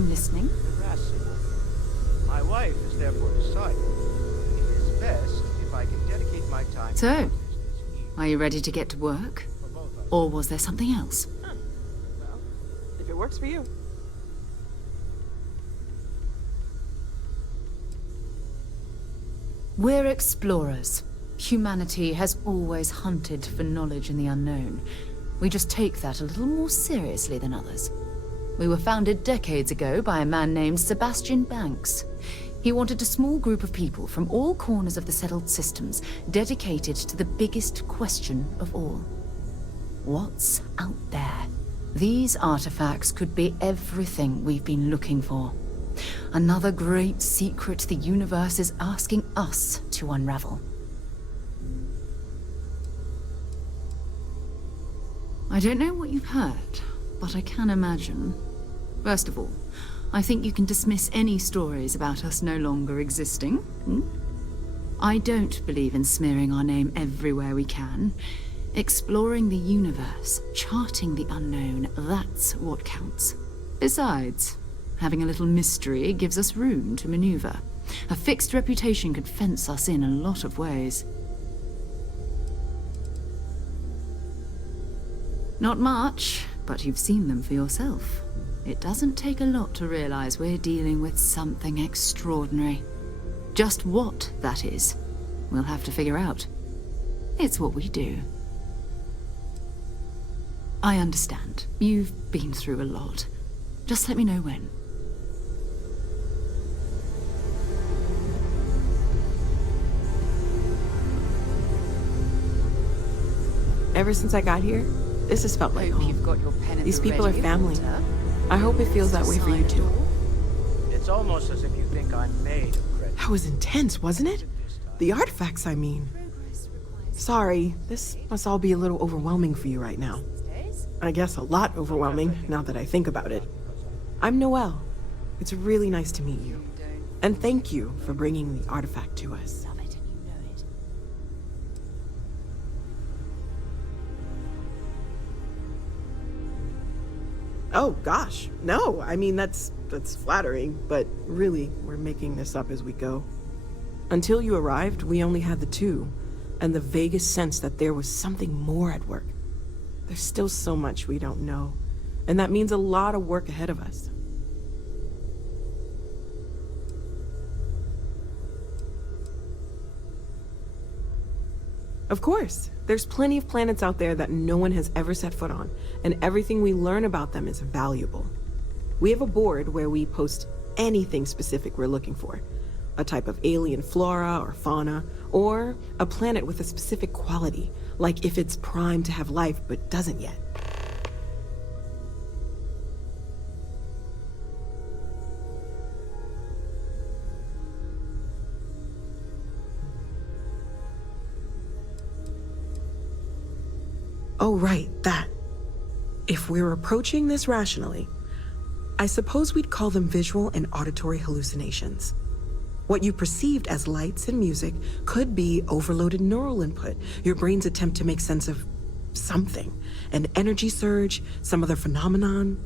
I'm listening. Irascible. My wife has therefore decided it is best if I can dedicate my time So, to business are you ready to get to work? for both of us. Or was there something else? Well, if it works for you. We're explorers. Humanity has always hunted for knowledge in the unknown. We just take that a little more seriously than others. We were founded decades ago by a man named Sebastian Banks. He wanted a small group of people from all corners of the settled systems dedicated to the biggest question of all. What's out there? These artifacts could be everything we've been looking for. Another great secret the universe is asking us to unravel. I don't know what you've heard, but I can imagine. First of all, I think you can dismiss any stories about us no longer existing. I don't believe in smearing our name everywhere we can. Exploring the universe, charting the unknown, that's what counts. Besides, having a little mystery gives us room to maneuver. A fixed reputation could fence us in a lot of ways. Not much, but you've seen them for yourself. It doesn't take a lot to realize we're dealing with something extraordinary. Just what that is, we'll have to figure out. It's what we do. I understand. You've been through a lot. Just let me know when. Ever since I got here, this has felt like Hope home. you've got your pen and These the people are ready, family. Walter. I hope it feels that way for you too. It's almost as if you think I'm made of credit. That was intense, wasn't it? The artifacts, I mean. Sorry, this must all be a little overwhelming for you right now. I guess a lot overwhelming, now that I think about it. I'm Noelle. It's really nice to meet you. And thank you for bringing the artifact to us. Oh, gosh. No, I mean, that's flattering, but really, we're making this up as we go. Until you arrived, we only had the two, and the vaguest sense that there was something more at work. There's still so much we don't know, and that means a lot of work ahead of us. Of course, there's plenty of planets out there that no one has ever set foot on, and everything we learn about them is valuable. We have a board where we post anything specific we're looking for. A type of alien flora or fauna, or a planet with a specific quality, like if it's primed to have life but doesn't yet. Oh, right, that. If we're approaching this rationally, I suppose we'd call them visual and auditory hallucinations. What you perceived as lights and music could be overloaded neural input, your brain's attempt to make sense of something, an energy surge, some other phenomenon.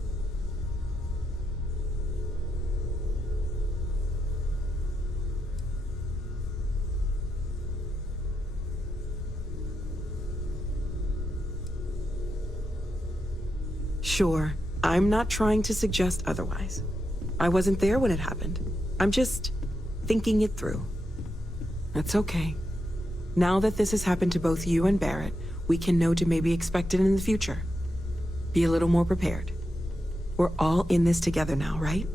Sure, I'm not trying to suggest otherwise. I wasn't there when it happened. I'm just thinking it through. That's okay. Now that this has happened to both you and Barrett, we can know to maybe expect it in the future. Be a little more prepared. We're all in this together now, right?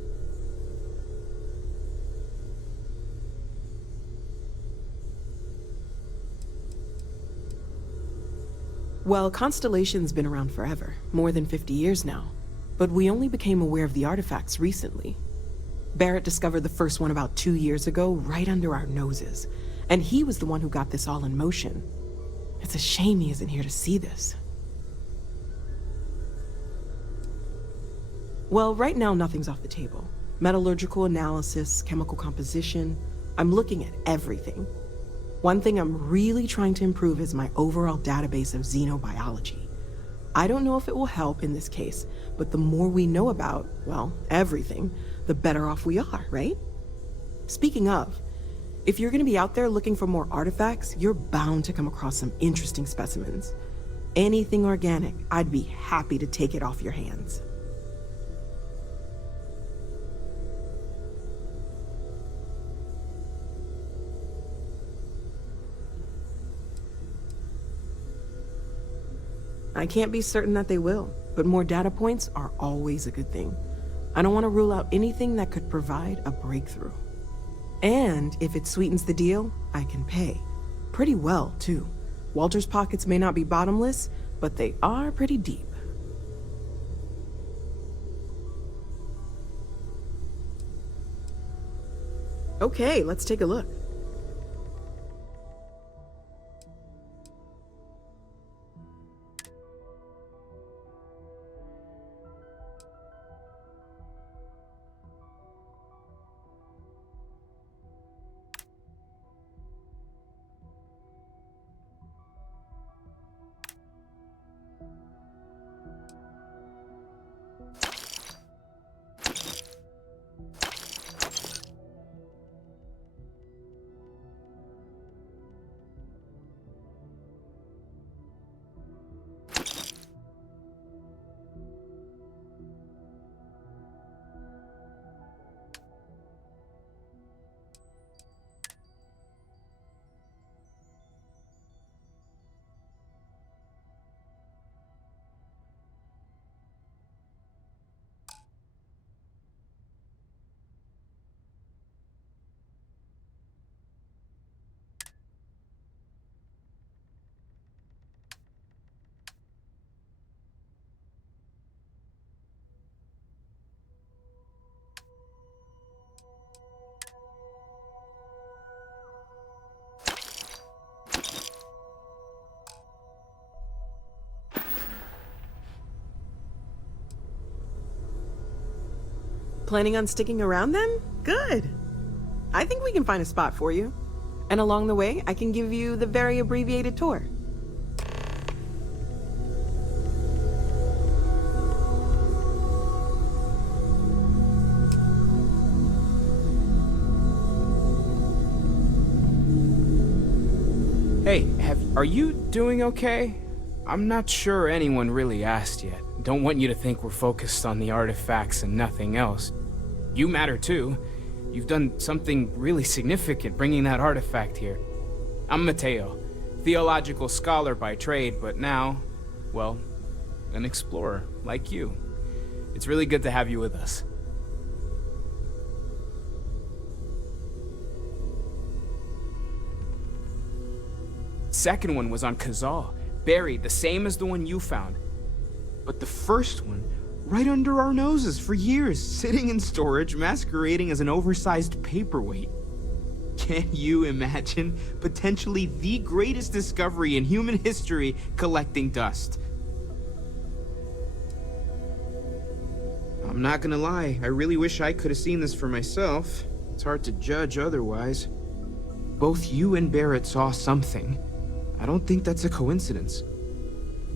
Well, Constellation's been around forever, more than 50 years now. But we only became aware of the artifacts recently. Barrett discovered the first one about 2 years ago, right under our noses. And he was the one who got this all in motion. It's a shame he isn't here to see this. Well, right now nothing's off the table. Metallurgical analysis, chemical composition. I'm looking at everything. One thing I'm really trying to improve is my overall database of xenobiology. I don't know if it will help in this case, but the more we know about, well, everything, the better off we are, right? Speaking of, if you're gonna be out there looking for more artifacts, you're bound to come across some interesting specimens. Anything organic, I'd be happy to take it off your hands. I can't be certain that they will, but more data points are always a good thing. I don't want to rule out anything that could provide a breakthrough. And if it sweetens the deal, I can pay. Pretty well, too. Walter's pockets may not be bottomless, but they are pretty deep. Okay, let's take a look. Planning on sticking around then? Good. I think we can find a spot for you. And along the way, I can give you the very abbreviated tour. Hey, are you doing okay? I'm not sure anyone really asked yet. Don't want you to think we're focused on the artifacts and nothing else. You matter too. You've done something really significant bringing that artifact here. I'm Mateo, theological scholar by trade, but now, well, an explorer like you. It's really good to have you with us. Second one was on Kazal, buried the same as the one you found. But the first one, right under our noses for years, sitting in storage, masquerading as an oversized paperweight. Can you imagine potentially the greatest discovery in human history collecting dust? I'm not gonna lie, I really wish I could have seen this for myself. It's hard to judge otherwise. Both you and Barrett saw something. I don't think that's a coincidence.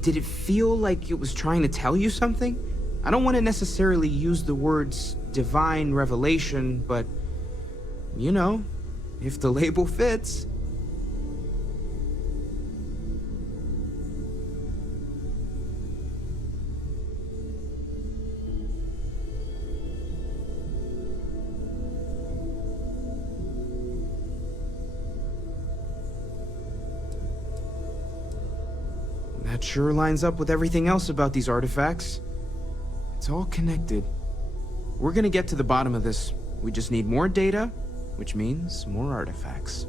Did it feel like it was trying to tell you something? I don't want to necessarily use the words divine revelation, but, you know, if the label fits. That sure lines up with everything else about these artifacts. It's all connected. We're gonna get to the bottom of this. We just need more data, which means more artifacts.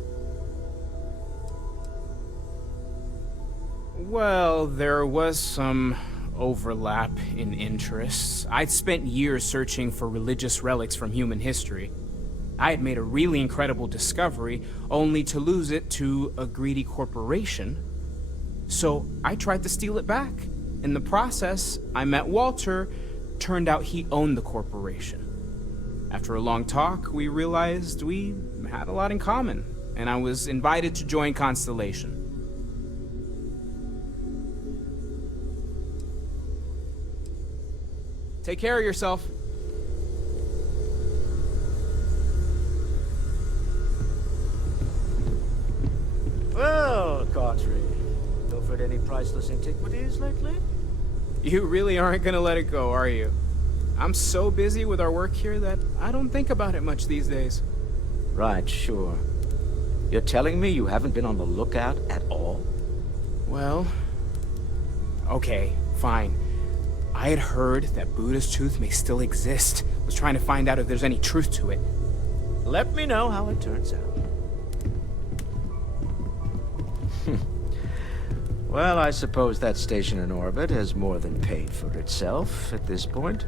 Well, there was some overlap in interests. I'd spent years searching for religious relics from human history. I had made a really incredible discovery, only to lose it to a greedy corporation. So I tried to steal it back. In the process, I met Walter. Turned out he owned the corporation. After a long talk, we realized we had a lot in common, and I was invited to join Constellation. Take care of yourself. Well, Cartry, pilfered any priceless antiquities lately? You really aren't gonna let it go, are you? I'm so busy with our work here that I don't think about it much these days. Right, sure. You're telling me you haven't been on the lookout at all? Well... okay, fine. I had heard that Buddha's tooth may still exist. Was trying to find out if there's any truth to it. Let me know how it turns out. Well, I suppose that station in orbit has more than paid for itself at this point.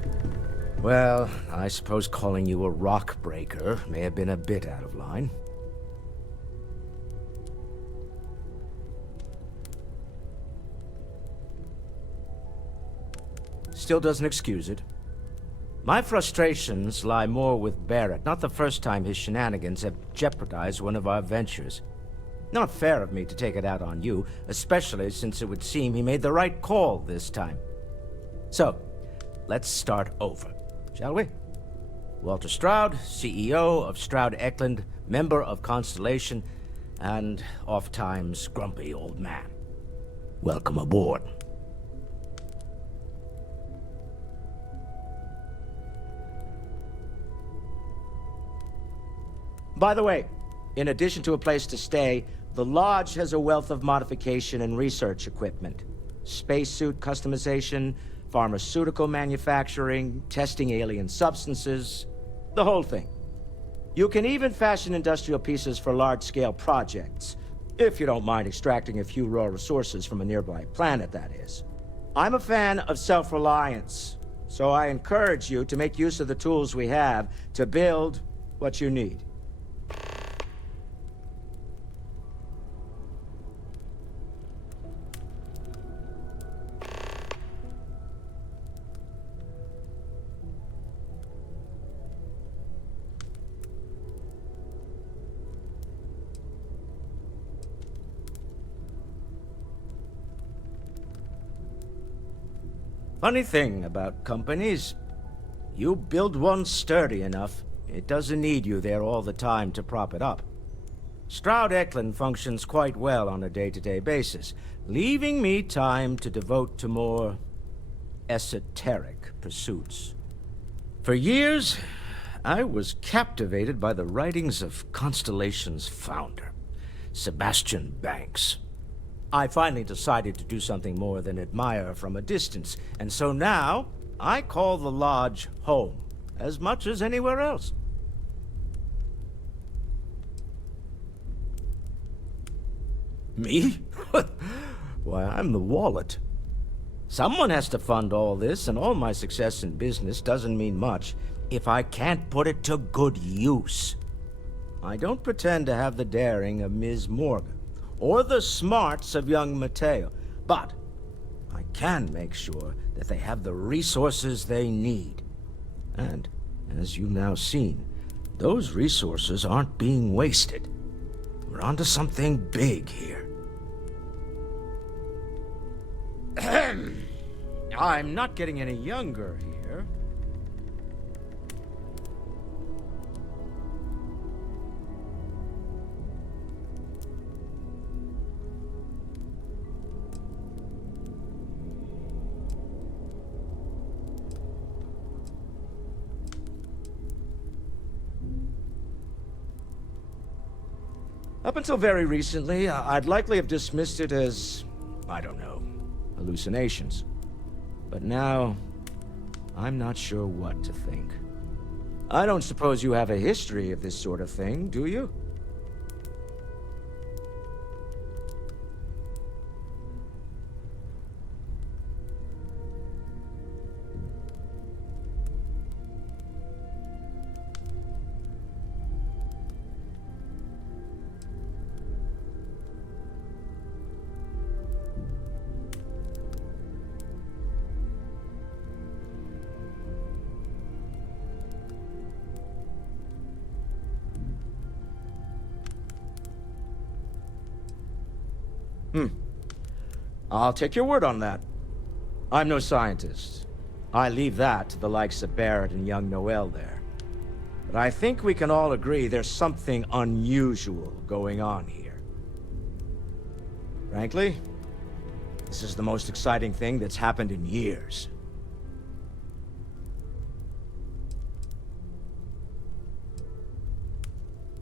Well, I suppose calling you a rock breaker may have been a bit out of line. Still doesn't excuse it. My frustrations lie more with Barrett. Not the first time his shenanigans have jeopardized one of our ventures. Not fair of me to take it out on you, especially since it would seem he made the right call this time. So, let's start over, shall we? Walter Stroud, CEO of Stroud Eklund, member of Constellation, and oft-times grumpy old man. Welcome aboard. By the way, in addition to a place to stay, the Lodge has a wealth of modification and research equipment. Spacesuit customization, pharmaceutical manufacturing, testing alien substances, the whole thing. You can even fashion industrial pieces for large-scale projects, if you don't mind extracting a few raw resources from a nearby planet, that is. I'm a fan of self-reliance, so I encourage you to make use of the tools we have to build what you need. Funny thing about companies, you build one sturdy enough, it doesn't need you there all the time to prop it up. Stroud Eklund functions quite well on a day-to-day basis, leaving me time to devote to more esoteric pursuits. For years, I was captivated by the writings of Constellation's founder, Sebastian Banks. I finally decided to do something more than admire from a distance, and so now I call the Lodge home, as much as anywhere else. Me? Why, I'm the wallet. Someone has to fund all this, and all my success in business doesn't mean much if I can't put it to good use. I don't pretend to have the daring of Ms. Morgan, or the smarts of young Mateo, but I can make sure that they have the resources they need. And, as you've now seen, those resources aren't being wasted. We're onto something big here. I'm not getting any younger here. Up until very recently, I'd likely have dismissed it as, I don't know, hallucinations. But now, I'm not sure what to think. I don't suppose you have a history of this sort of thing, do you? I'll take your word on that. I'm no scientist. I leave that to the likes of Barrett and young Noel there. But I think we can all agree there's something unusual going on here. Frankly, this is the most exciting thing that's happened in years.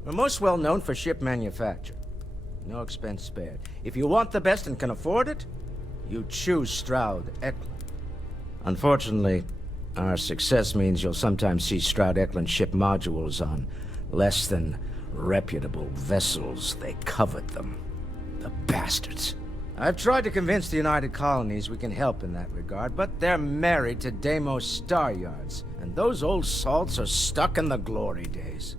We're most well known for ship manufacture. No expense spared. If you want the best and can afford it, you choose Stroud-Eklund. Unfortunately, our success means you'll sometimes see Stroud-Eklund ship modules on less than reputable vessels. They covet them. The bastards. I've tried to convince the United Colonies we can help in that regard, but they're married to Deimos Star Yards, and those old salts are stuck in the glory days.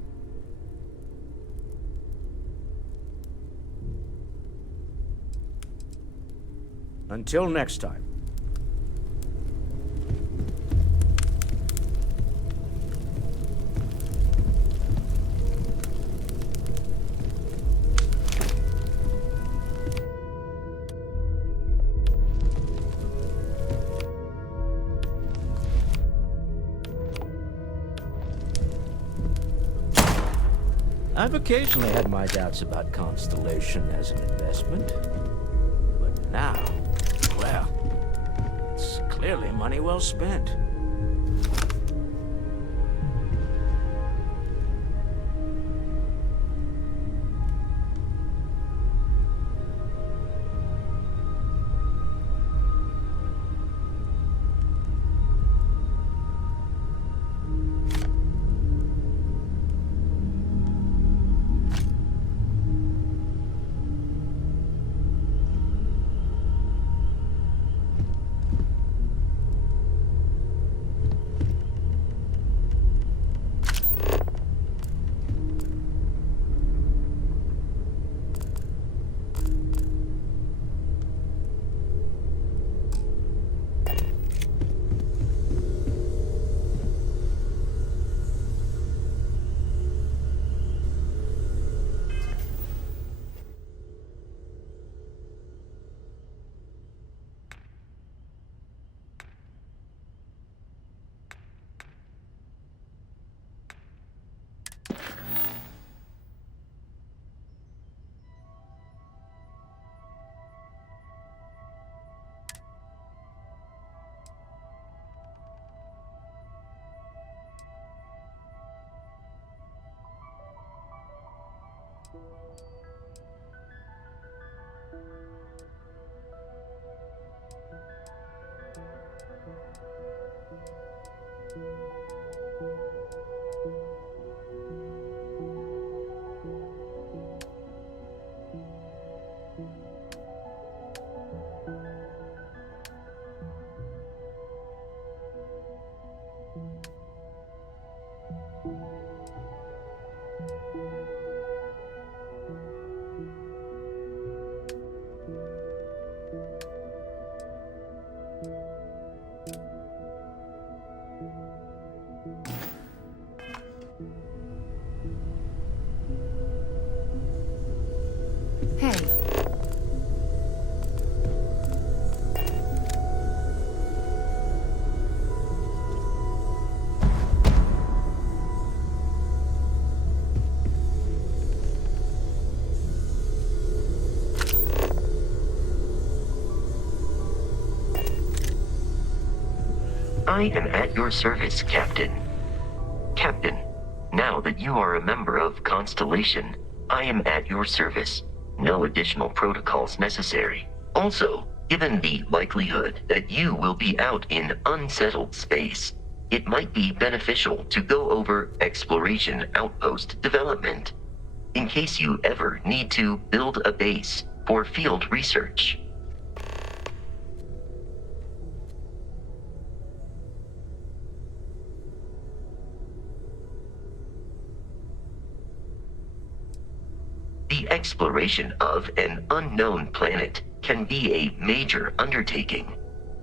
Until next time. I've occasionally had my doubts about Constellation as an investment. But now, well, it's clearly money well spent. Hey. I am at your service, Captain. Captain, now that you are a member of Constellation, I am at your service. No additional protocols necessary. Also, given the likelihood that you will be out in unsettled space, it might be beneficial to go over exploration outpost development, in case you ever need to build a base for field research. The exploration of an unknown planet can be a major undertaking.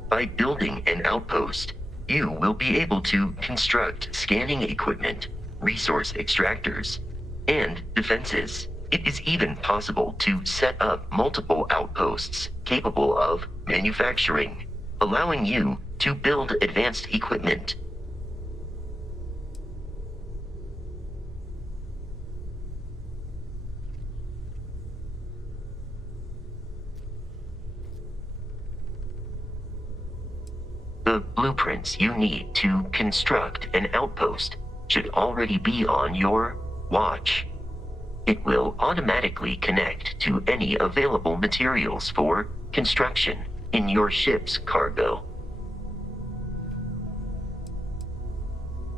By building an outpost, you will be able to construct scanning equipment, resource extractors, and defenses. It is even possible to set up multiple outposts capable of manufacturing, allowing you to build advanced equipment. The blueprints you need to construct an outpost should already be on your watch. It will automatically connect to any available materials for construction in your ship's cargo.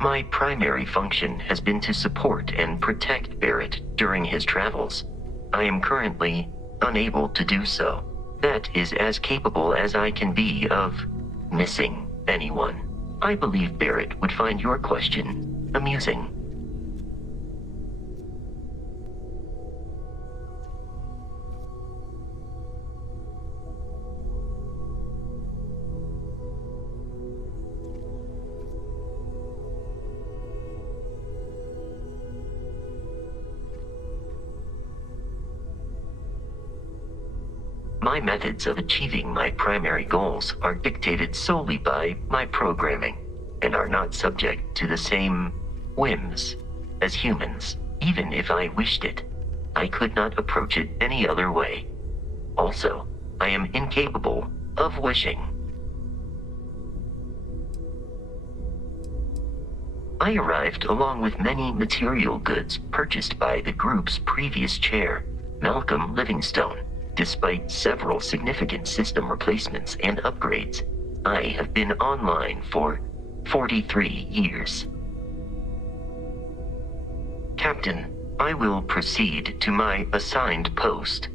My primary function has been to support and protect Barrett during his travels. I am currently unable to do so. That is as capable as I can be of missing anyone. I believe Barrett would find your question amusing. My methods of achieving my primary goals are dictated solely by my programming, and are not subject to the same whims as humans. Even if I wished it, I could not approach it any other way. Also, I am incapable of wishing. I arrived along with many material goods purchased by the group's previous chair, Malcolm Livingstone. Despite several significant system replacements and upgrades, I have been online for 43 years. Captain, I will proceed to my assigned post.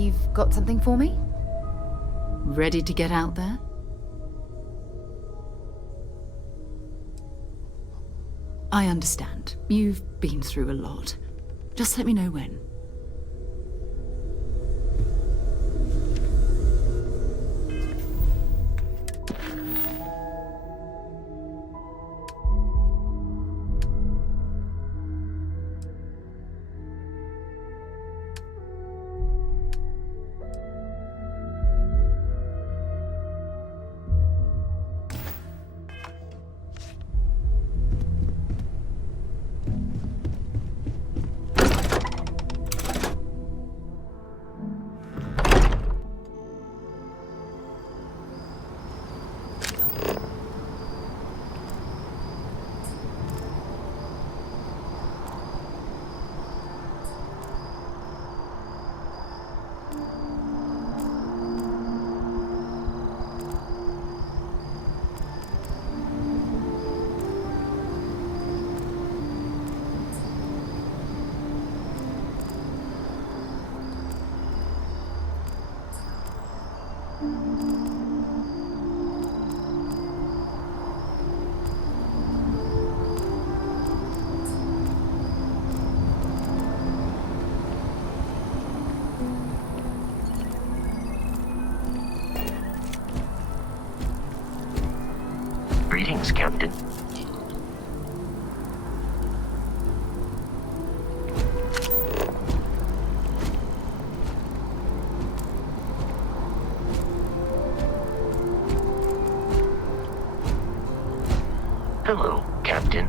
You've got something for me? Ready to get out there? I understand. You've been through a lot. Just let me know when. Greetings, Captain. Hello, Captain.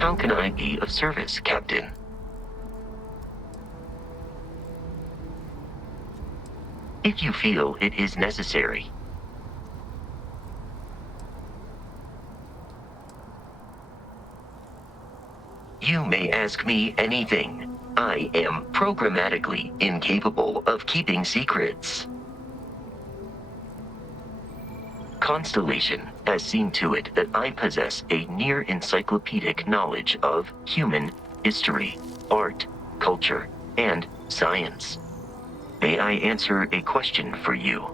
How can I be of service, Captain? If you feel it is necessary. You may ask me anything. I am programmatically incapable of keeping secrets. Constellation has seen to it that I possess a near encyclopedic knowledge of human history, art, culture, and science. May I answer a question for you?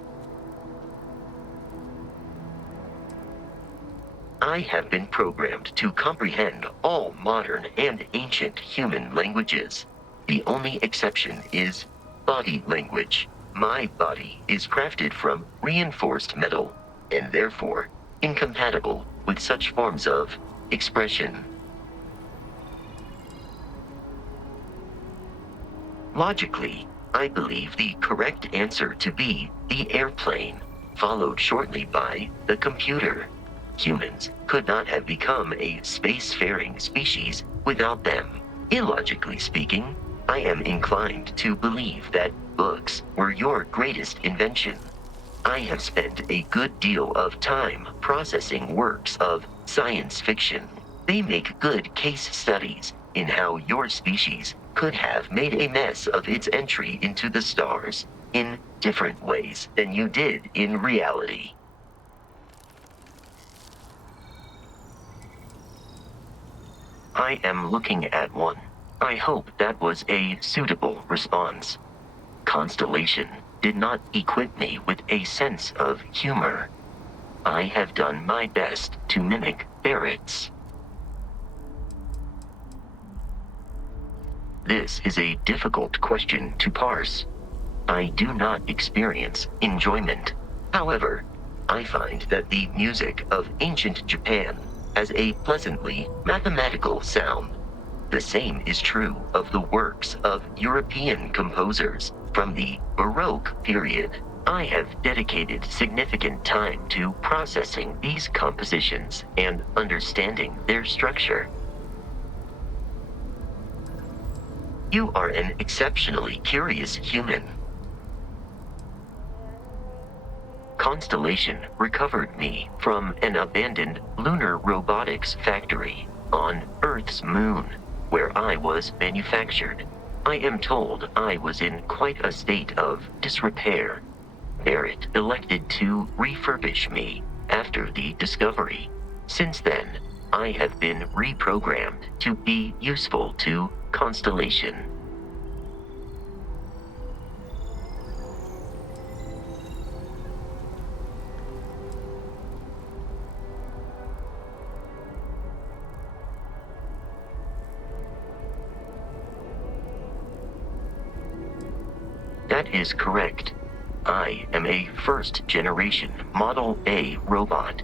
I have been programmed to comprehend all modern and ancient human languages. The only exception is body language. My body is crafted from reinforced metal, and therefore incompatible with such forms of expression. Logically, I believe the correct answer to be the airplane, followed shortly by the computer. Humans could not have become a spacefaring species without them. Illogically speaking, I am inclined to believe that books were your greatest invention. I have spent a good deal of time processing works of science fiction. They make good case studies in how your species could have made a mess of its entry into the stars in different ways than you did in reality. I am looking at one. I hope that was a suitable response. Constellation did not equip me with a sense of humor. I have done my best to mimic ferrets. This is a difficult question to parse. I do not experience enjoyment. However, I find that the music of ancient Japan as a pleasantly mathematical sound. The same is true of the works of European composers from the Baroque period. I have dedicated significant time to processing these compositions and understanding their structure. You are an exceptionally curious human. Constellation recovered me from an abandoned lunar robotics factory on Earth's moon, where I was manufactured. I am told I was in quite a state of disrepair. Barrett elected to refurbish me after the discovery. Since then, I have been reprogrammed to be useful to Constellation. That is correct. I am a first-generation Model A robot.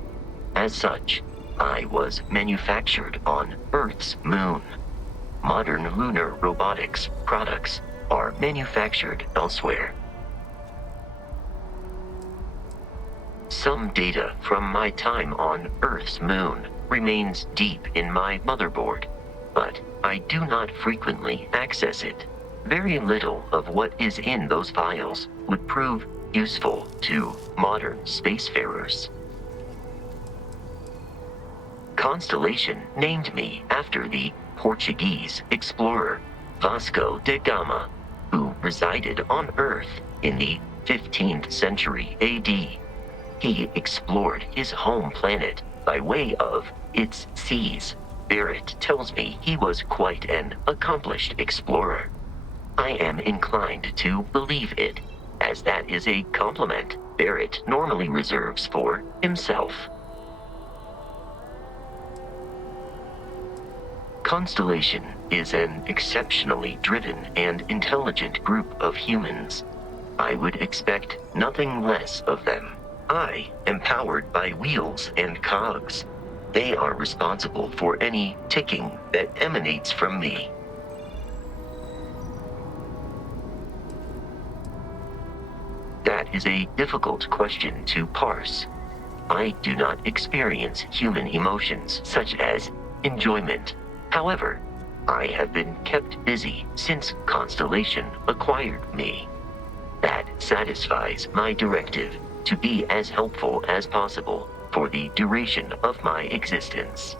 As such, I was manufactured on Earth's moon. Modern lunar robotics products are manufactured elsewhere. Some data from my time on Earth's moon remains deep in my motherboard, but I do not frequently access it. Very little of what is in those files would prove useful to modern spacefarers. Constellation named me after the Portuguese explorer Vasco da Gama, who resided on Earth in the 15th century AD. He explored his home planet by way of its seas. Barrett tells me he was quite an accomplished explorer. I am inclined to believe it, as that is a compliment Barrett normally reserves for himself. Constellation is an exceptionally driven and intelligent group of humans. I would expect nothing less of them. I am powered by wheels and cogs. They are responsible for any ticking that emanates from me. That is a difficult question to parse. I do not experience human emotions such as enjoyment. However, I have been kept busy since Constellation acquired me. That satisfies my directive to be as helpful as possible for the duration of my existence.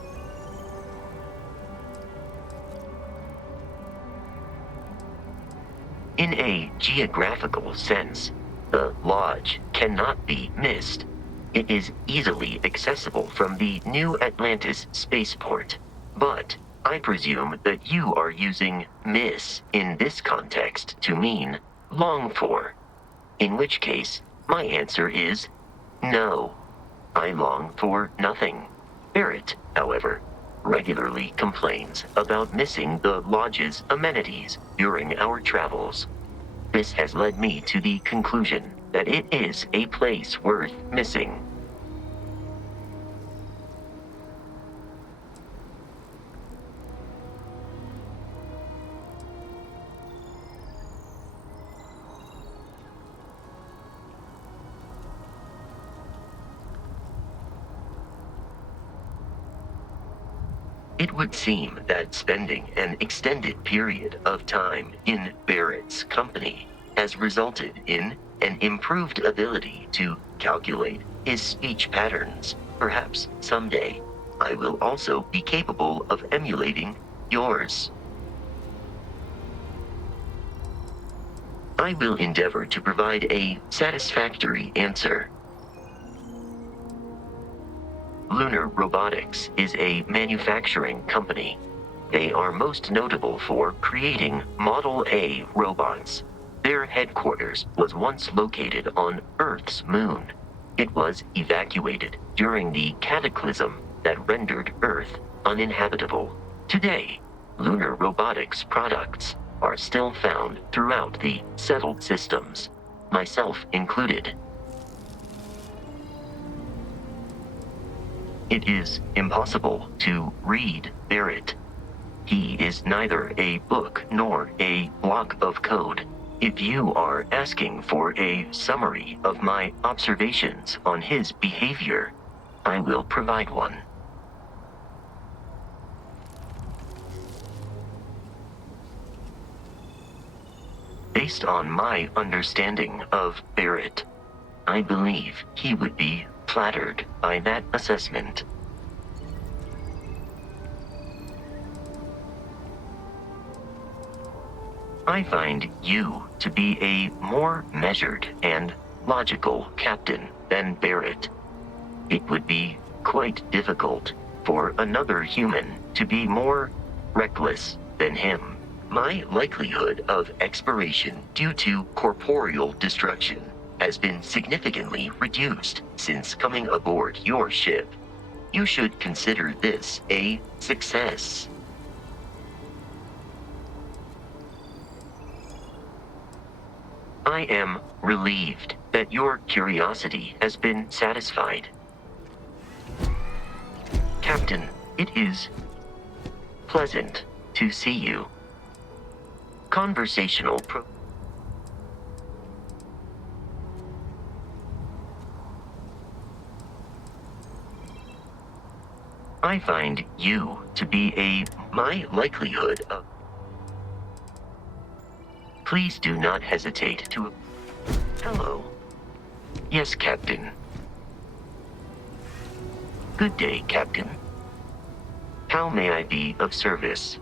In a geographical sense, the Lodge cannot be missed. It is easily accessible from the New Atlantis spaceport, but I presume that you are using miss in this context to mean long for, in which case my answer is no. I long for nothing. Barrett, however, regularly complains about missing the Lodge's amenities during our travels. This has led me to the conclusion that it is a place worth missing. It would seem that spending an extended period of time in Barrett's company has resulted in an improved ability to calculate his speech patterns. Perhaps someday I will also be capable of emulating yours. I will endeavor to provide a satisfactory answer. Lunar Robotics is a manufacturing company. They are most notable for creating Model A robots. Their headquarters was once located on Earth's moon. It was evacuated during the cataclysm that rendered Earth uninhabitable. Today, Lunar Robotics products are still found throughout the settled systems, myself included. It is impossible to read Barrett. He is neither a book nor a block of code. If you are asking for a summary of my observations on his behavior, I will provide one. Based on my understanding of Barrett, I believe he would be flattered by that assessment. I find you to be a more measured and logical captain than Barrett. It would be quite difficult for another human to be more reckless than him. My likelihood of expiration due to corporeal destruction has been significantly reduced since coming aboard your ship. You should consider this a success. I am relieved that your curiosity has been satisfied. Captain, it is pleasant to see you. Conversational I find you to be my likelihood of... Please do not hesitate to... Hello. Yes, Captain. Good day, Captain. How may I be of service?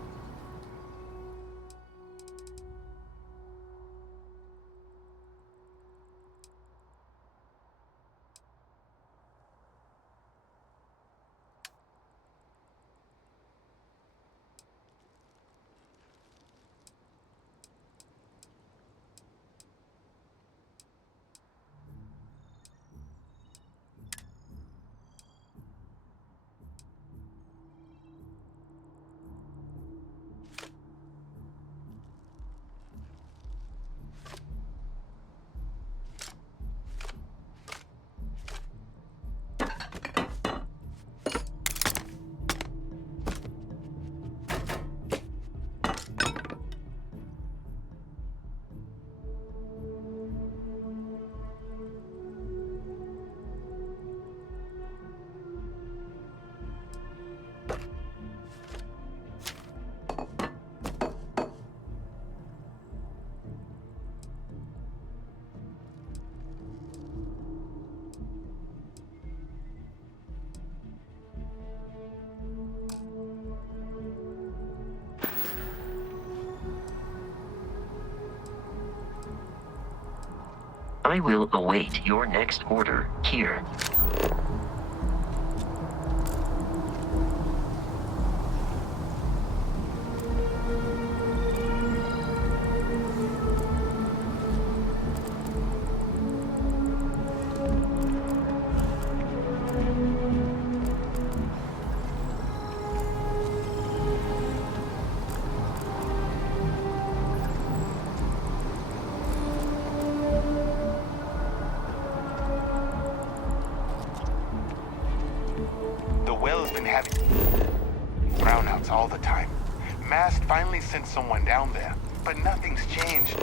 I will await your next order here. Brownouts all the time. Mast finally sent someone down there, but nothing's changed.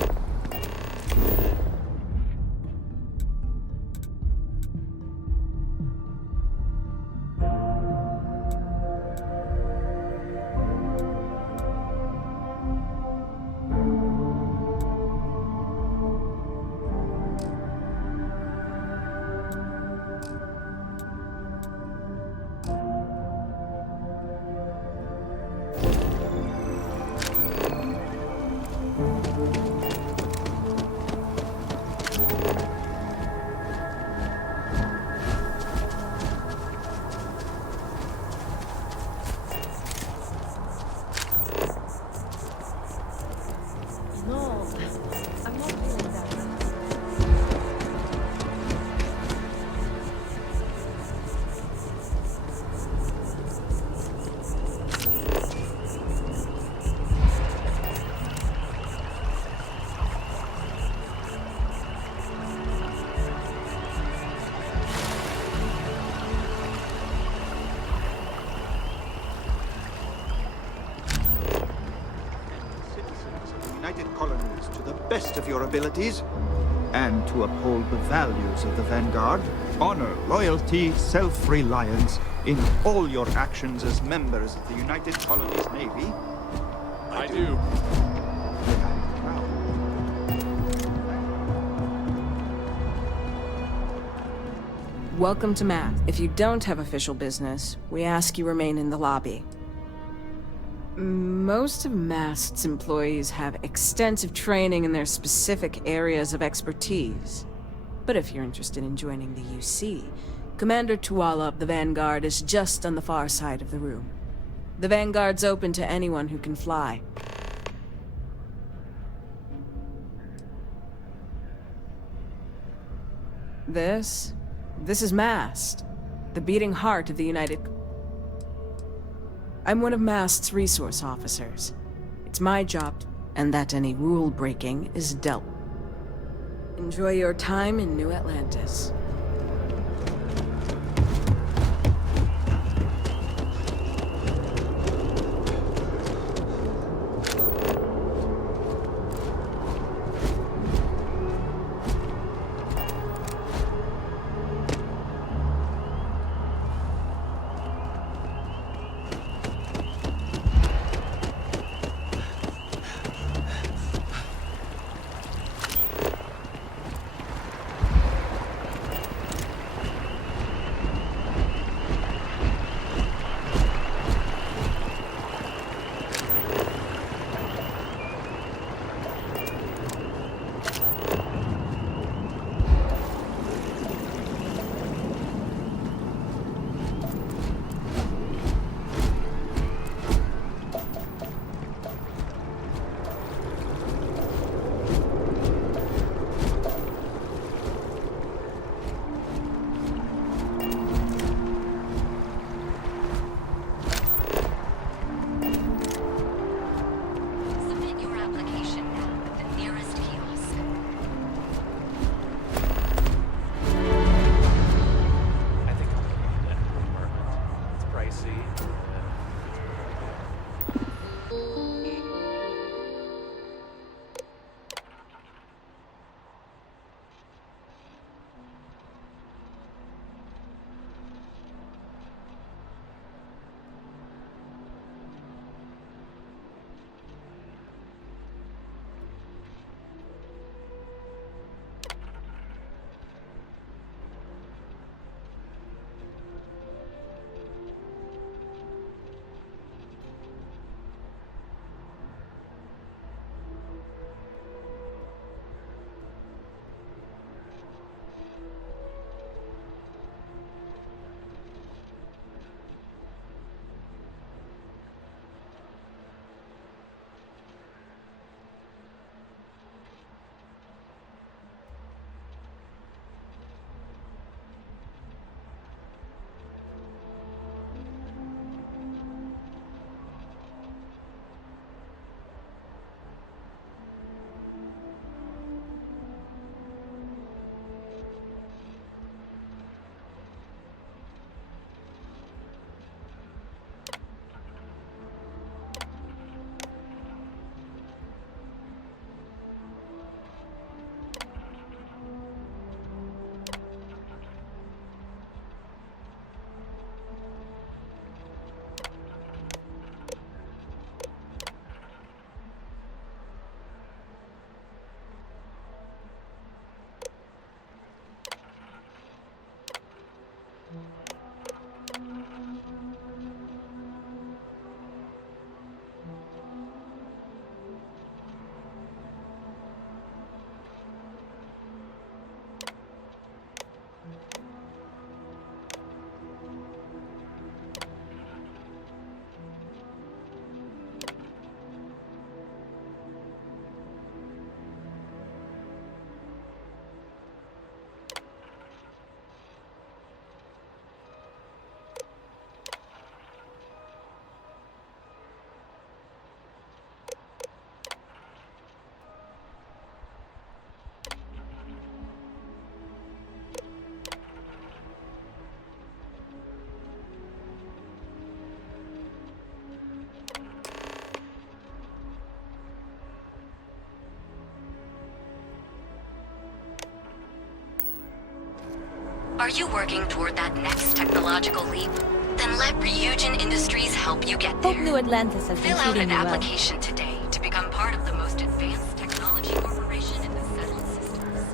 best of your abilities, and to uphold the values of the Vanguard, honor, loyalty, self-reliance in all your actions as members of the United Colonies Navy. I do. Welcome to Mast. If you don't have official business, we ask you remain in the lobby. Most of Mast's employees have extensive training in their specific areas of expertise. But if you're interested in joining the UC, Commander Tuala of the Vanguard is just on the far side of the room. The Vanguard's open to anyone who can fly. This is Mast, the beating heart of the United... I'm one of Mast's resource officers. It's my job, and that any rule breaking is dealt. Enjoy your time in New Atlantis. Are you working toward that next technological leap? Then let Ryujin Industries help you get there. Hope New Atlantis has been Fill out treating an you well. application today to become part of the most advanced technology corporation in the settled systems.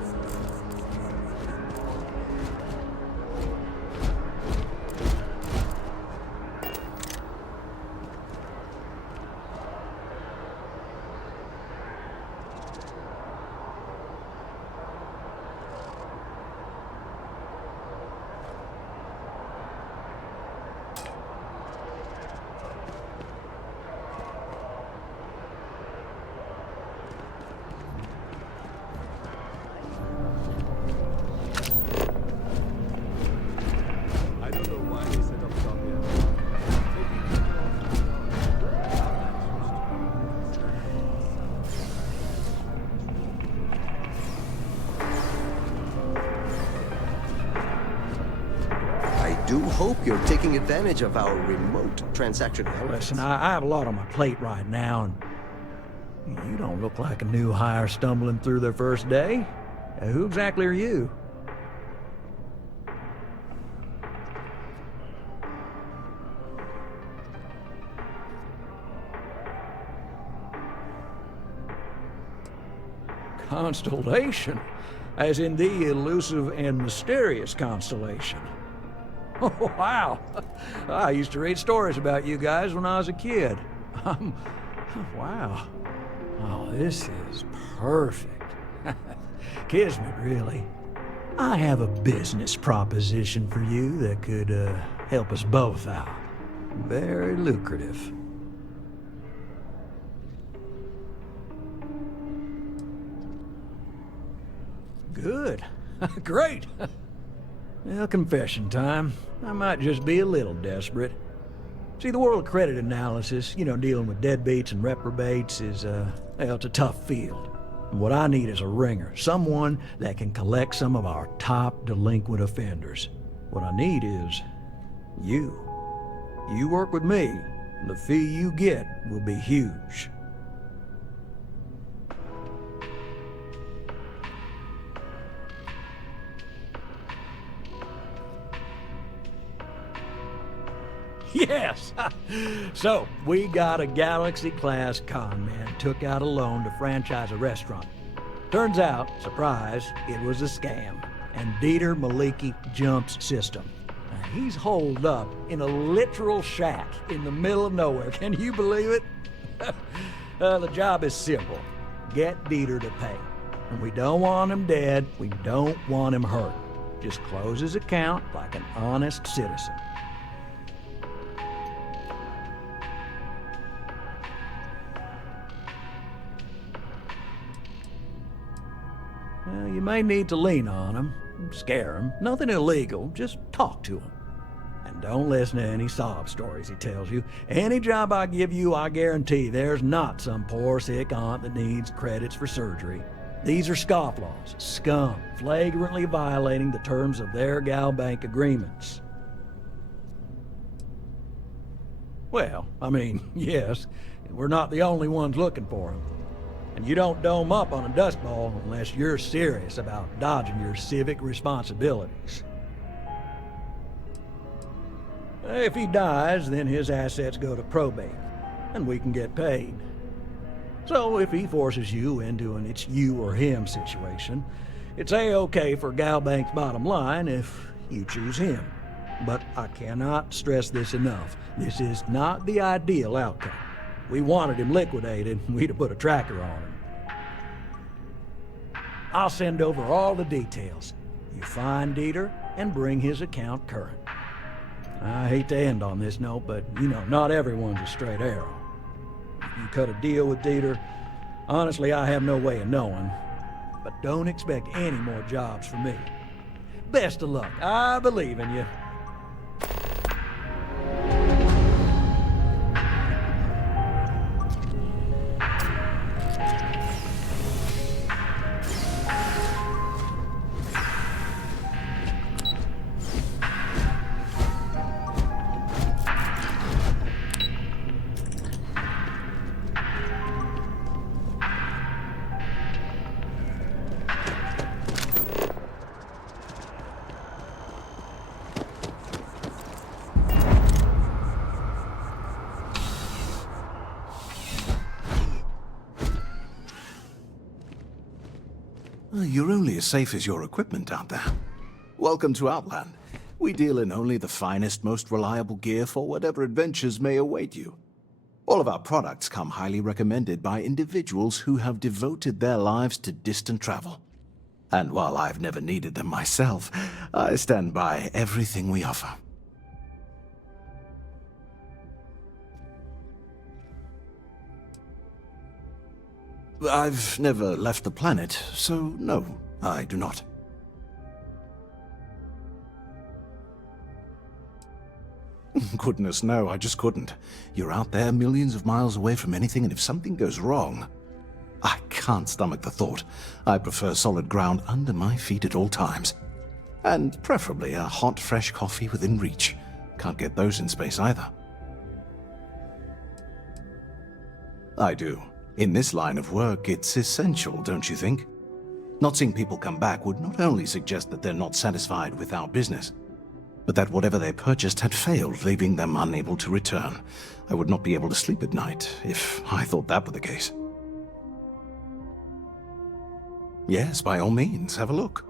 I do hope you're taking advantage of our remote transaction. Listen, I have a lot on my plate right now, and you don't look like a new hire stumbling through their first day. Who exactly are you? Constellation? As in the elusive and mysterious constellation. Oh, wow. I used to read stories about you guys when I was a kid. Wow. Oh, this is perfect. Kismet, really. I have a business proposition for you that could help us both out. Very lucrative. Good. Great. Well, confession time. I might just be a little desperate. See, the world of credit analysis, dealing with deadbeats and reprobates is, well, it's a tough field. And what I need is a ringer, someone that can collect some of our top delinquent offenders. What I need is you. You work with me, and the fee you get will be huge. Yes! So, we got a Galaxy-class con man took out a loan to franchise a restaurant. Turns out, surprise, it was a scam. And Dieter Maliki jumps system. Now, he's holed up in a literal shack in the middle of nowhere. Can you believe it? The job is simple. Get Dieter to pay. And we don't want him dead. We don't want him hurt. Just close his account like an honest citizen. Well, you may need to lean on him, scare him. Nothing illegal, just talk to him. And don't listen to any sob stories he tells you. Any job I give you, I guarantee there's not some poor sick aunt that needs credits for surgery. These are scofflaws, scum, flagrantly violating the terms of their gal bank agreements. Well, I mean, yes, we're not the only ones looking for him. And you don't dome up on a dust ball unless you're serious about dodging your civic responsibilities. If he dies, then his assets go to probate, and we can get paid. So if he forces you into an it's you or him situation, it's A-okay for Galbank's bottom line if you choose him. But I cannot stress this enough. This is not the ideal outcome. We wanted him liquidated, we'd have put a tracker on him. I'll send over all the details. You find Dieter and bring his account current. I hate to end on this note, but not everyone's a straight arrow. If you cut a deal with Dieter, honestly, I have no way of knowing. But don't expect any more jobs from me. Best of luck. I believe in you. You're only as safe as your equipment out there. Welcome to Outland. We deal in only the finest, most reliable gear for whatever adventures may await you. All of our products come highly recommended by individuals who have devoted their lives to distant travel. And while I've never needed them myself, I stand by everything we offer. I've never left the planet, so no, I do not. Goodness, no, I just couldn't. You're out there millions of miles away from anything, and if something goes wrong, I can't stomach the thought. I prefer solid ground under my feet at all times. And preferably a hot, fresh coffee within reach. Can't get those in space either. I do. In this line of work, it's essential, don't you think? Not seeing people come back would not only suggest that they're not satisfied with our business, but that whatever they purchased had failed, leaving them unable to return. I would not be able to sleep at night if I thought that were the case. Yes, by all means, have a look.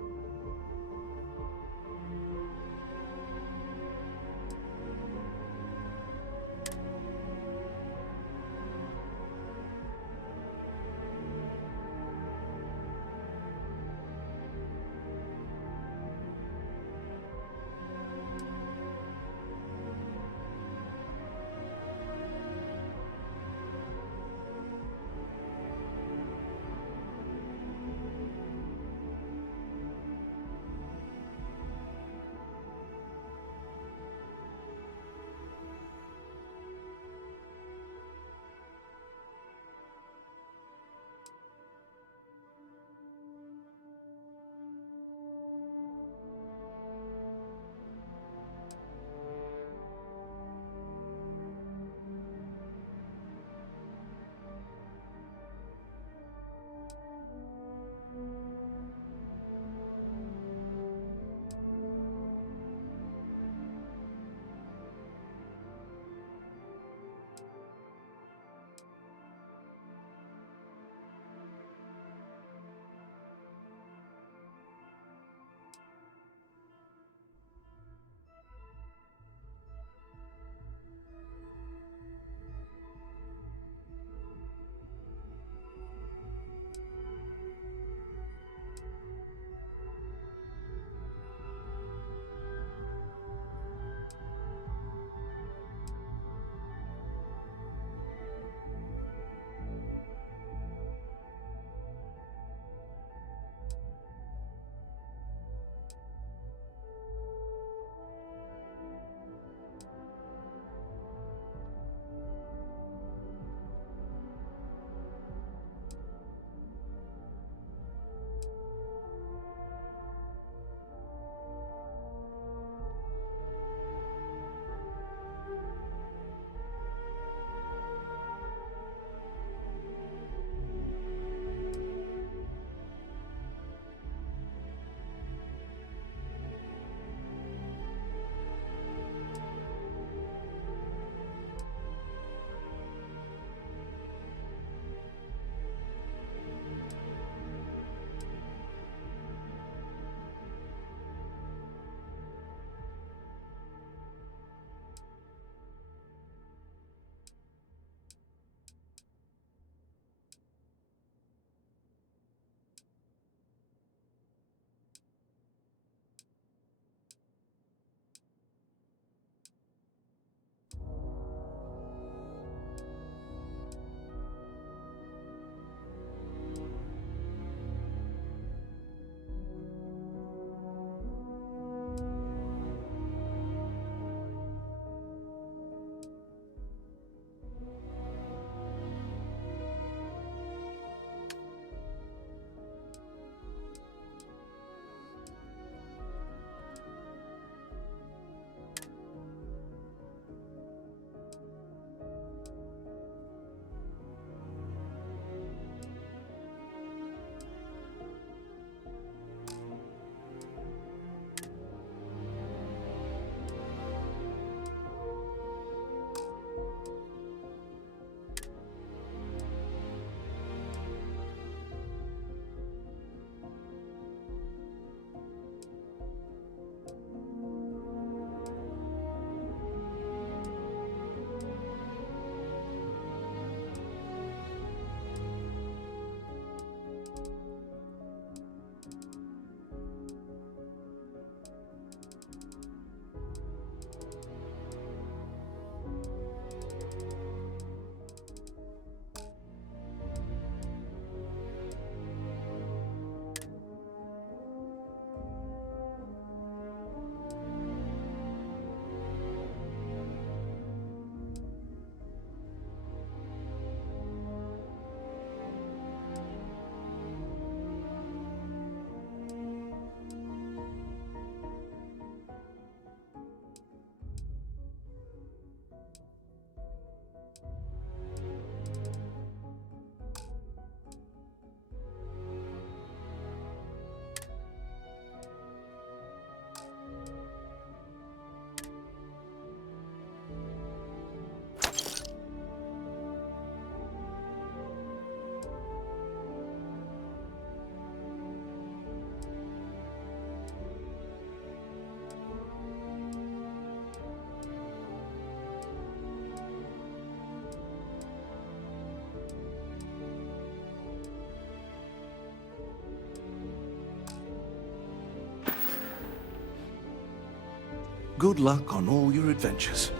Good luck on all your adventures.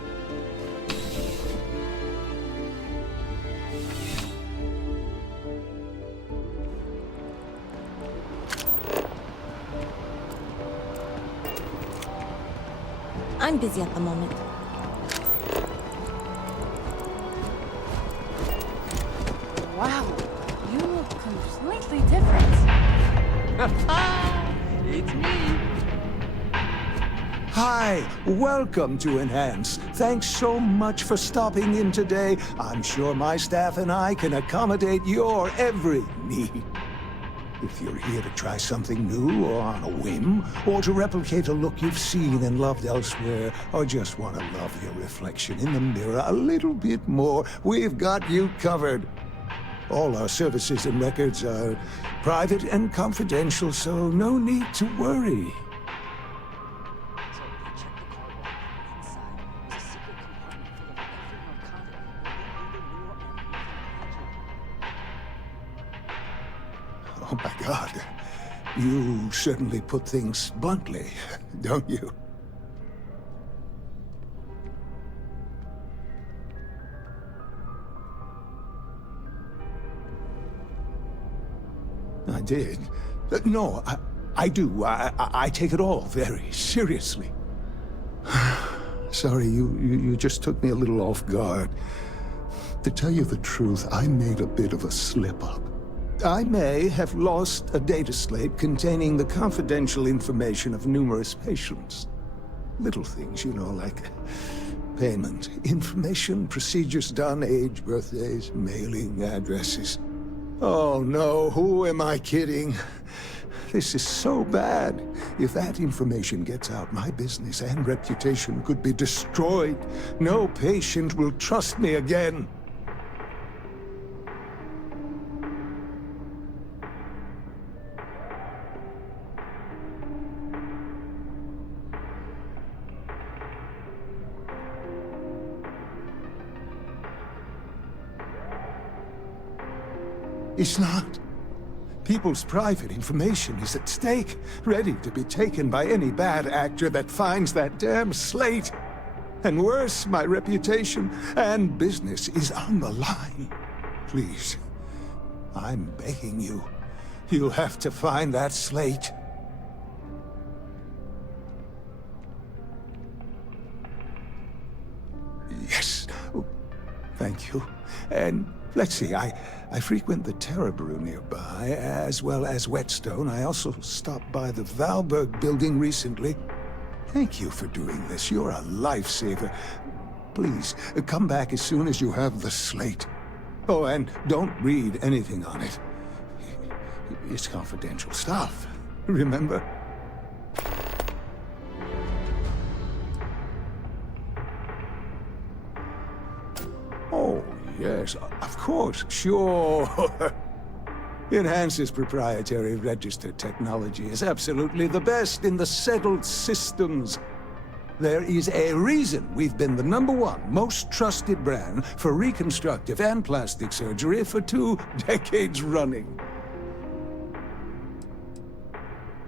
I'm busy at the moment. Wow, you look completely different. It's me. Hi, welcome to Enhance. Thanks so much for stopping in today. I'm sure my staff and I can accommodate your every need. If you're here to try something new or on a whim, or to replicate a look you've seen and loved elsewhere, or just want to love your reflection in the mirror a little bit more, we've got you covered. All our services and records are private and confidential, so no need to worry. Oh my God. You certainly put things bluntly, don't you? I did. No, I do. I take it all very seriously. Sorry, you just took me a little off guard. To tell you the truth, I made a bit of a slip-up. I may have lost a data slate containing the confidential information of numerous patients. Little things, you know, like payment, information, procedures done, age, birthdays, mailing addresses. Oh no, who am I kidding? This is so bad. If that information gets out, my business and reputation could be destroyed. No patient will trust me again. It's not. People's private information is at stake, ready to be taken by any bad actor that finds that damn slate. And worse, my reputation and business is on the line. Please, I'm begging you. You'll have to find that slate. Yes. Oh, thank you. And let's see, I frequent the Terror Brew nearby, as well as Whetstone. I also stopped by the Valberg building recently. Thank you for doing this. You're a lifesaver. Please, come back as soon as you have the slate. Oh, and don't read anything on it. It's confidential stuff, remember? Oh, yes, of course, sure. Enhance's proprietary registered technology is absolutely the best in the settled systems. There is a reason we've been the #1 most trusted brand for reconstructive and plastic surgery for 2 decades running.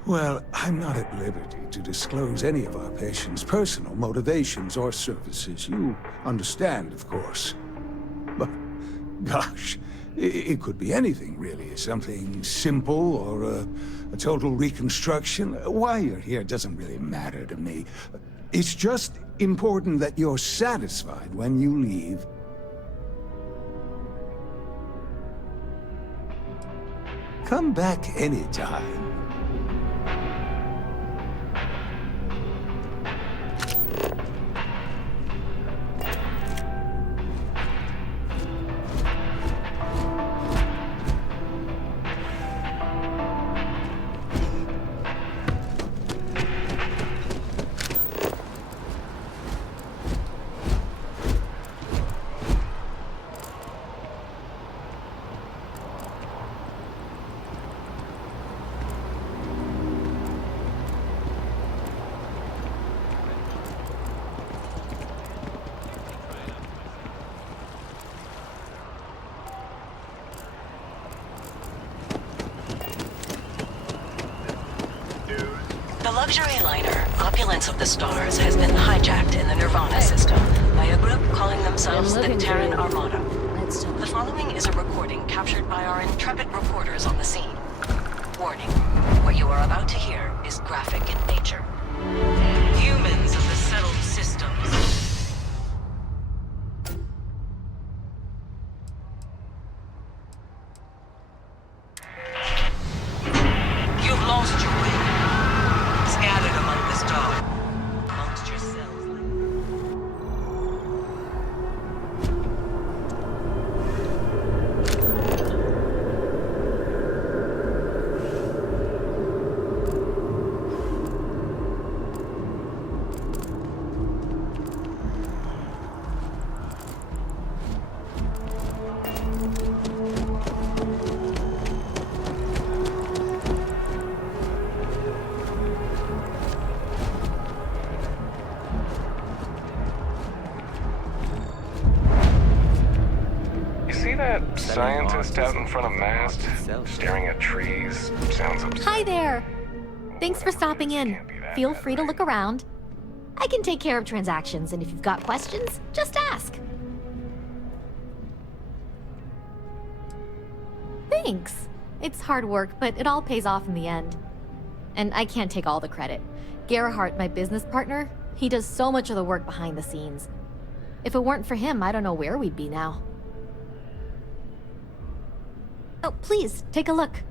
Well, I'm not at liberty to disclose any of our patients' personal motivations or services. You understand, of course. But, gosh, it could be anything, really. Something simple or a total reconstruction. Why you're here doesn't really matter to me. It's just important that you're satisfied when you leave. Come back anytime. luxury liner, Opulence of the Stars, has been hijacked in the Nirvana system by a group calling themselves the Terran Armada. The following is a recording captured by our intrepid reporters on the scene. Warning, what you are about to hear is graphic in nature. Humans of the settled systems. You've lost your way. Scattered among the stars. Amongst yourselves. Scientist out in front of mast, staring at trees, sounds upset. Hi there! Thanks for stopping in. Feel free to look around. I can take care of transactions, and if you've got questions, just ask. Thanks. It's hard work, but it all pays off in the end. And I can't take all the credit. Gerhardt, my business partner, he does so much of the work behind the scenes. If it weren't for him, I don't know where we'd be now. Oh, please, take a look.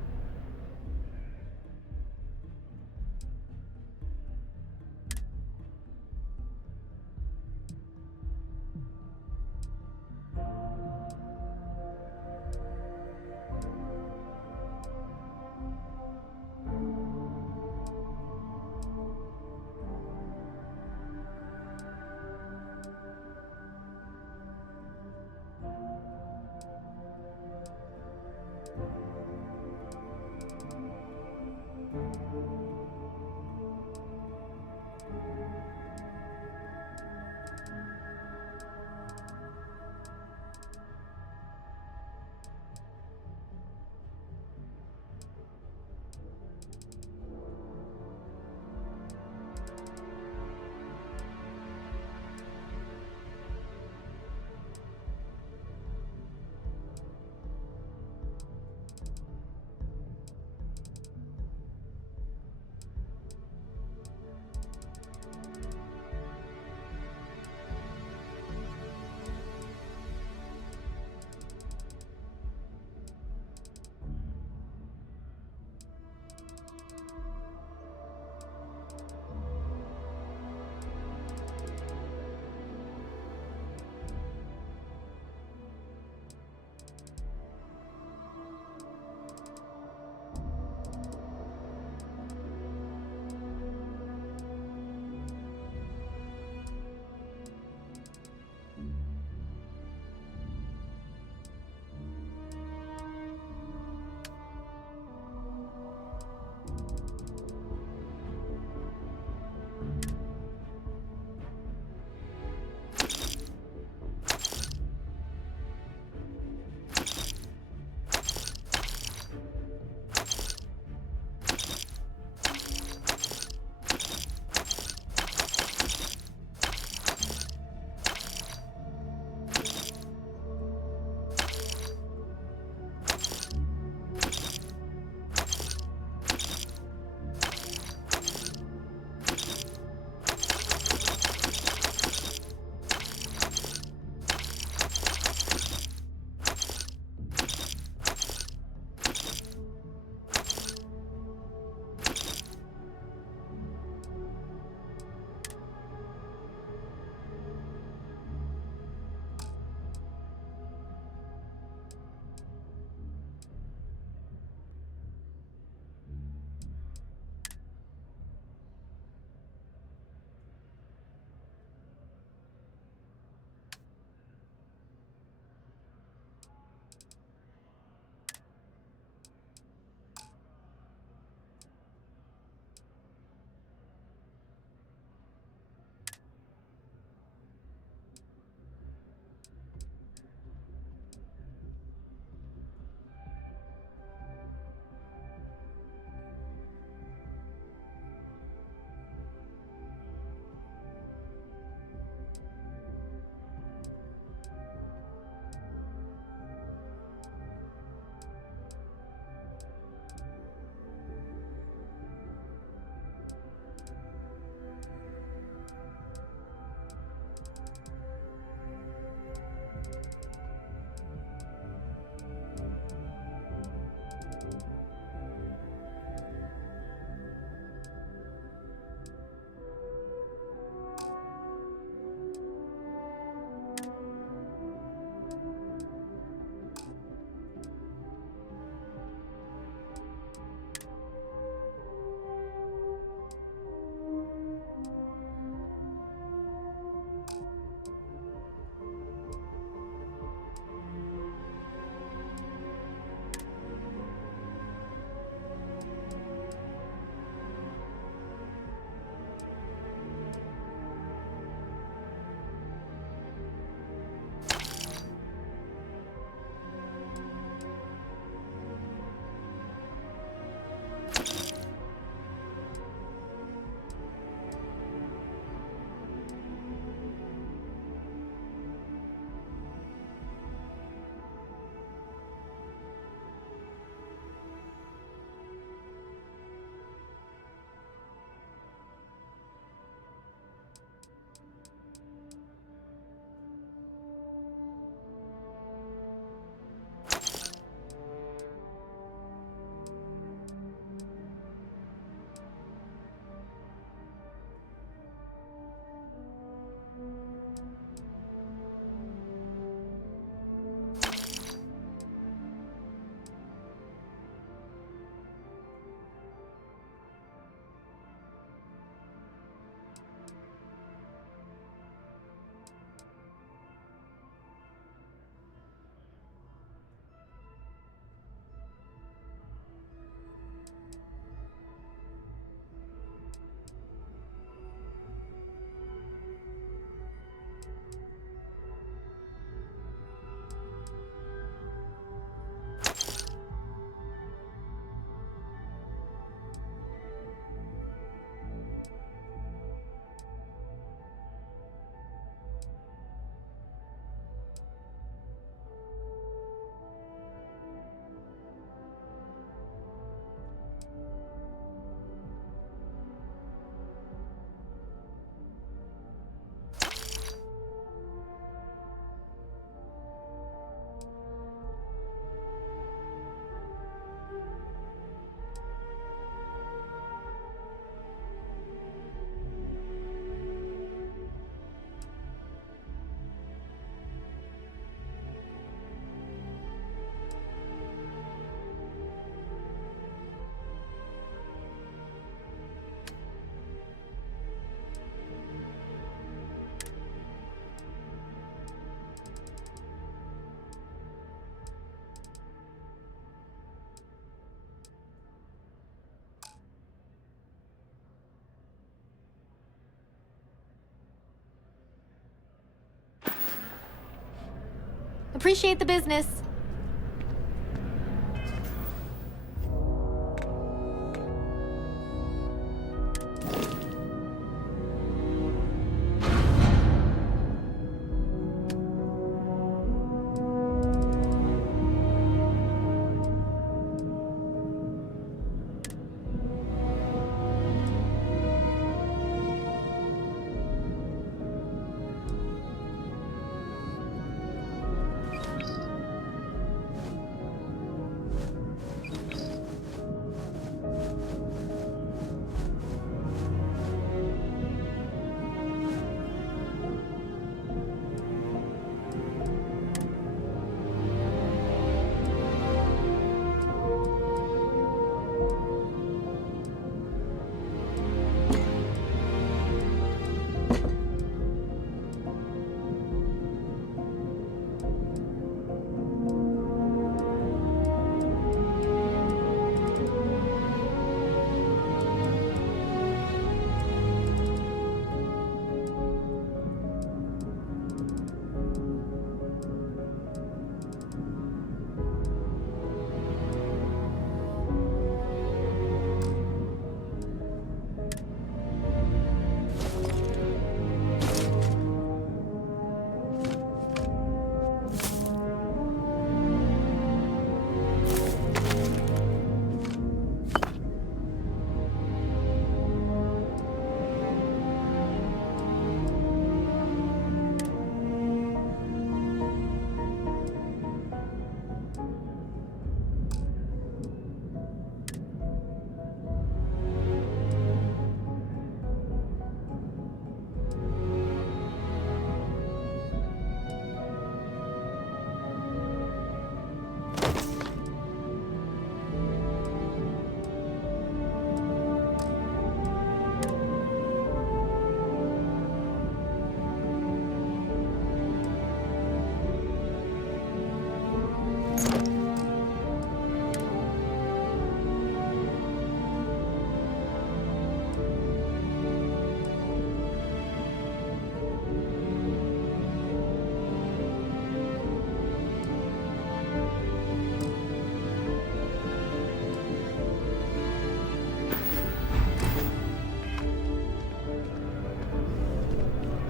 Appreciate the business.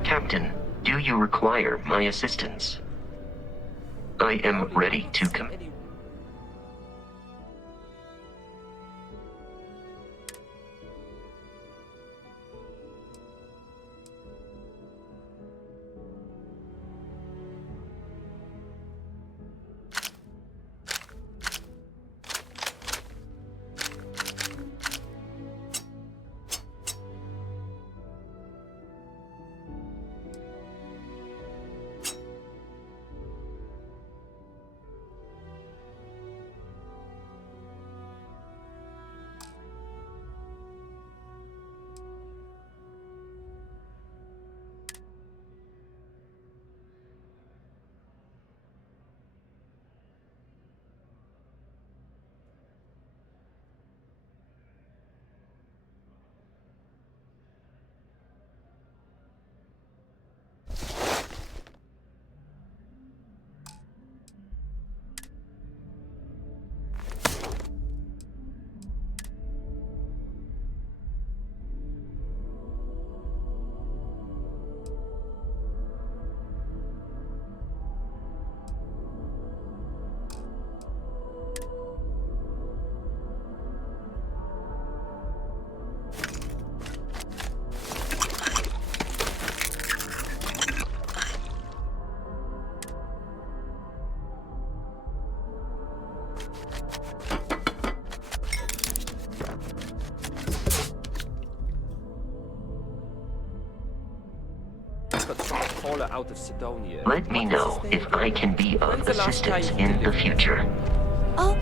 Captain, do you require my assistance? I am ready to come. Out of Sidonia. Let me know if I can be of assistance in the future. Oh.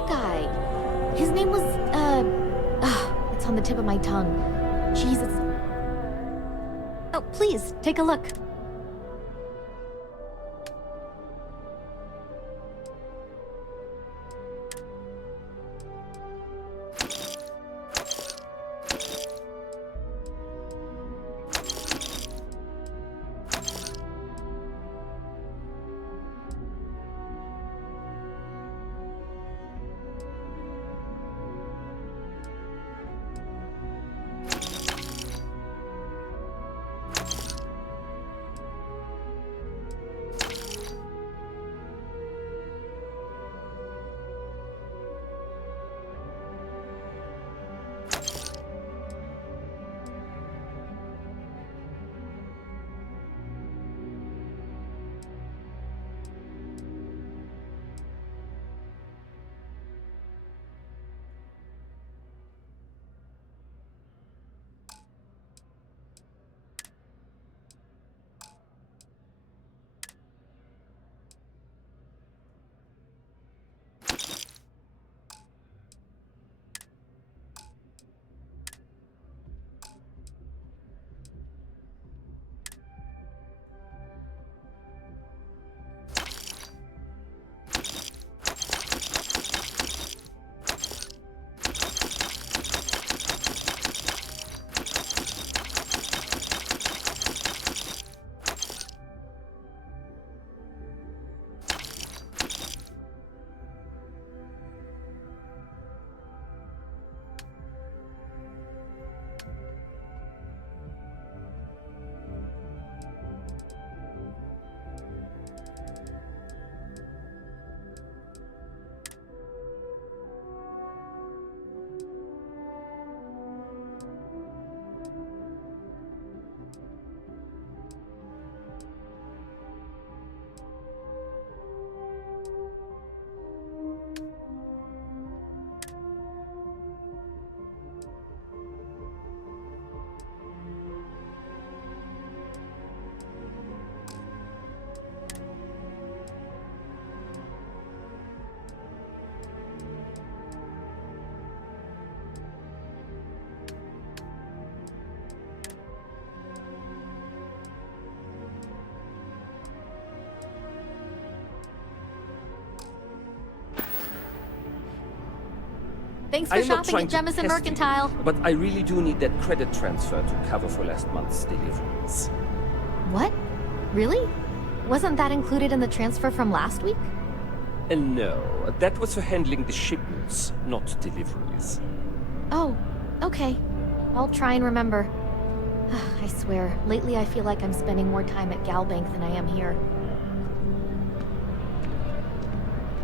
that guy. His name was, it's on the tip of my tongue. Jesus. Oh, please, take a look. Thanks for shopping at Jemison Mercantile. But I really do need that credit transfer to cover for last month's deliveries. What? Really? Wasn't that included in the transfer from last week? No, that was for handling the shipments, not deliveries. Oh, okay. I'll try and remember. I swear, lately I feel like I'm spending more time at Galbank than I am here.